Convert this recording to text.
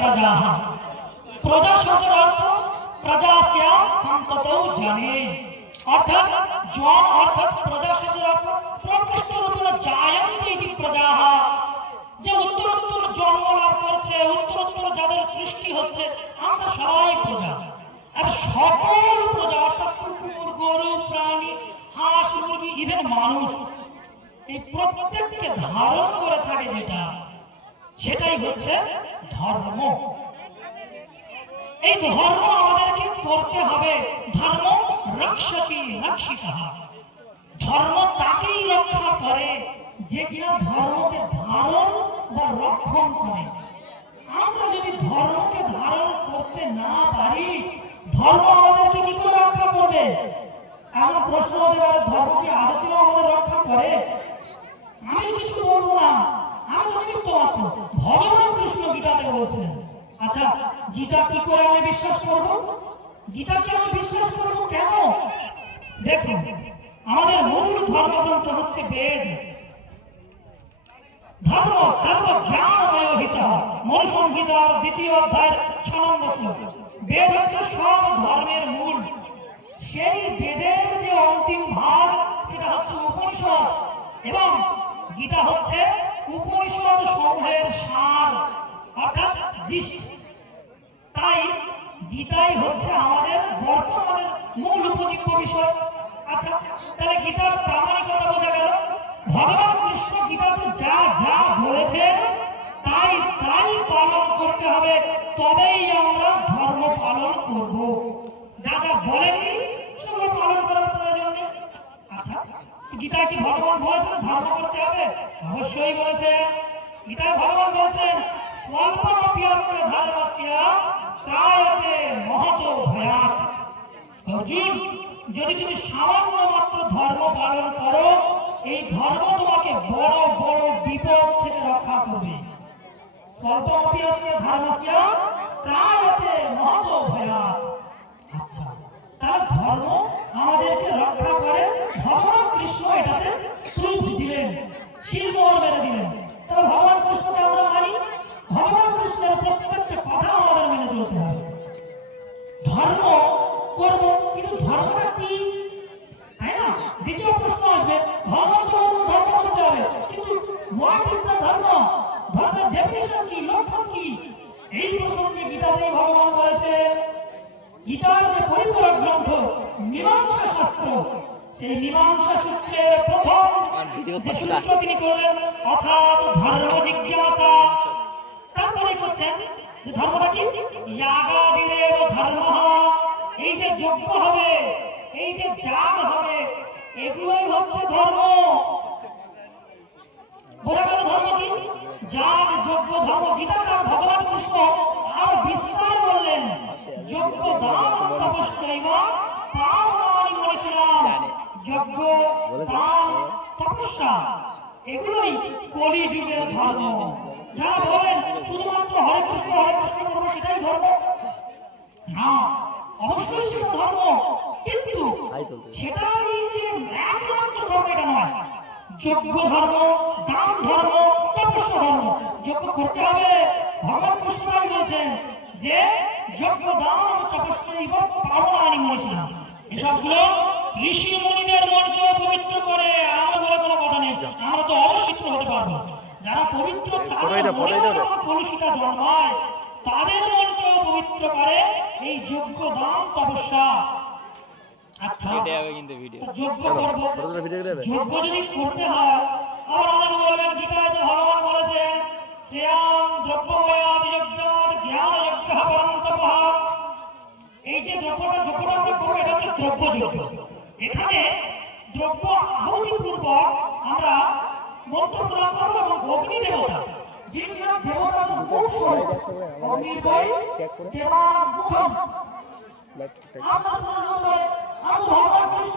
प्रजाः प्रजा शब्देर अर्थ प्रजास्या सन्ततौ जने अर्थात জন অর্থাৎ প্রজা শব্দের অর্থ প্রকৃষ্ট রূপে জায়ন্তে ইতি প্রজাः যে উত্তরোত্তর জন্ম লাভ করছে উত্তরোত্তর যাদের সৃষ্টি হচ্ছে আমরা সবাই প্রজা আর সকল প্রজা অর্থাৎ কুকুর গরু প্রাণী হাঁস মুরগি ইভেন মানুষ এই প্রত্যেককে ধারণ করে থাকে যেটা সেটাই হচ্ছে ধর্ম। এই ধর্ম আমাদেরকে করতে হবে। ধর্ম রক্ষতি রক্ষিতঃ ধর্ম তাকেই রক্ষা করে যে কিনা ধর্মকে ধারণ বা রক্ষণ করে। আমরা যদি ধর্মকে ধারণ করতে না পারি ধর্ম আমাদেরকে কি করে রক্ষা করবে? এমন প্রশ্ন হতে পারে ধর্ম কি আদতেও আমাদের রক্ষা করে? আমি কিছু বলবো না, আমি তো নিমিত্ত মাত্র। ভগবান কৃষ্ণ গীতাতে বলছেন। আচ্ছা গীতা কি করে আমি বিশ্বাস করব? গীতাকে আমি বিশ্বাস করব কেন? দেখুন আমাদের মূল ধর্মগ্রন্থ হচ্ছে বেদ। ধর্ম সর্বজ্ঞানময় হিসাব মনুসংহিতার ২য় অধ্যায়ের ৬ নম্বর শ্লোক। বেদ হচ্ছে সব ধর্মের মূল। সেই বেদের যে অন্তিম ভাগ সেটা হচ্ছে উপনিষদ এবং গীতা হচ্ছে উপনিষদ সমূহের সার অর্থাৎ জিষ্ট। তাই গীতাই হচ্ছে আমাদের বর্তমানের মূল উপজীব্য বিষয়। আচ্ছা তাহলে গীতার প্রামাণিকতা বোঝা গেল। ভগবান কৃষ্ণ গীতাতে যা যা বলেছেন তাই তাই পালন করতে হবে, তবেই আমরা ধর্ম পালন করব। যা যা বলেননি সেগুলো পালন করার প্রয়োজন নেই। আচ্ছা গীতায় কি ভগবান বলেছেন ধর্ম করতে হবে? অবশ্যই বলেছেন। গীতায় ভগবান বলছেন স্বল্পমপ্যস্য ধর্মস্য ত্রায়তে মহতো ভয়াৎ। অর্জুন যদি তুমি সামান্য মাত্র ধর্ম পালন করো এই ধর্ম তোমাকে বড় বড় বিপদ থেকে রক্ষা করবে। স্বল্পমপ্যস্য ধর্মস্য ত্রায়তে মহতো ভয়াৎ। আচ্ছা তাহলে ধর্ম আমাদেরকে রক্ষা করে। ভগবান কৃষ্ণ এটাতে প্রুফ দিলেন, শিলমোহর মেরে দিলেন। তবে ভগবান কৃষ্ণকে আমরা মানি, ভগবান কৃষ্ণের প্রত্যেকটা কথা আমাদের মেনে চলতে হবে। ধর্ম করব কিন্তু ধর্মটা কি, তাই না? দ্বিতীয় প্রশ্ন আসবে ভগবান তো ধর্ম করতে হবে কিন্তু হোয়াট ইজ দ্য ধর্ম? ধর্মের ডেফিনিশন কি, লক্ষণ কি? এই প্রসঙ্গে গীতাতেই ভগবান বলেছেন। গীতার যে পরিপূরক গ্রন্থ মীমাংসা শাস্ত্র, সেই মীমাংসা সূত্রের প্রথম যে সূত্র তিনি করলেন অর্থাৎ ধর্ম জিজ্ঞাসা। তারপরে করছেন যে ধর্মটা কি? ইয়াগাদিরেব ধর্মঃ। এই যে যজ্ঞ হবে, এই যে যাগ হবে, এগুলোই হচ্ছে ধর্ম। বোঝা গেল ধর্ম কি? যাগ যজ্ঞ ধর্ম। গীতাকার ভগবান কৃষ্ণ আরো বিস্তারে বললেন যজ্ঞ দান তপশ্চৈব পাবনানি মনীষিণাম। যজ্ঞ দান তপস্যা এগুলোই কলি যুগের ধর্ম। যারা বলেন শুধুমাত্র হরে কৃষ্ণ করবো সেটাই ধর্ম, না অবশ্যই সেটা ধর্ম কিন্তু সেটাই যে একমাত্র ধর্ম এটা নয়। যজ্ঞ ধর্ম, দান ধর্ম, তপস্যা ধর্ম। যজ্ঞ করতে হবে। ভগবান কৃষ্ণ বলছেন যে যজ্ঞ দান তপস্যৈব পাবনানি মনীষিণাম। এসবগুলো ঋষি মুনিদের মনকে পবিত্র করে। আমরা বলে কোনো কথা নেই, আমরা তো অবশ্যই হতে পারবো। যারা পবিত্র তাদের কলুষিতা জন্মায়, তাদের মনকে পবিত্র করে এই যজ্ঞ দান তপস্যা। আচ্ছা যজ্ঞ করবো, যজ্ঞ যদি করতে হয় আবার আমাকে বলবেন গীতায় তো ভগবান বলেছেন শ্রেয়াম দ্রব্যময়াৎ যজ্ঞাৎ জ্ঞান যজ্ঞঃ পরম তপঃ। এই যে যজ্ঞটা আমরা করবো এটা হচ্ছে দ্রব্য যজ্ঞ। এখানে দ্রব্য আহুতি পূর্বক আমরা মন্ত্র প্রদান করবো এবং অগ্নি দেবতা যে কিনা দেবতার বংশ অগ্নির্বৈ দেবানাং মুখম। আমরা ভগবান কৃষ্ণ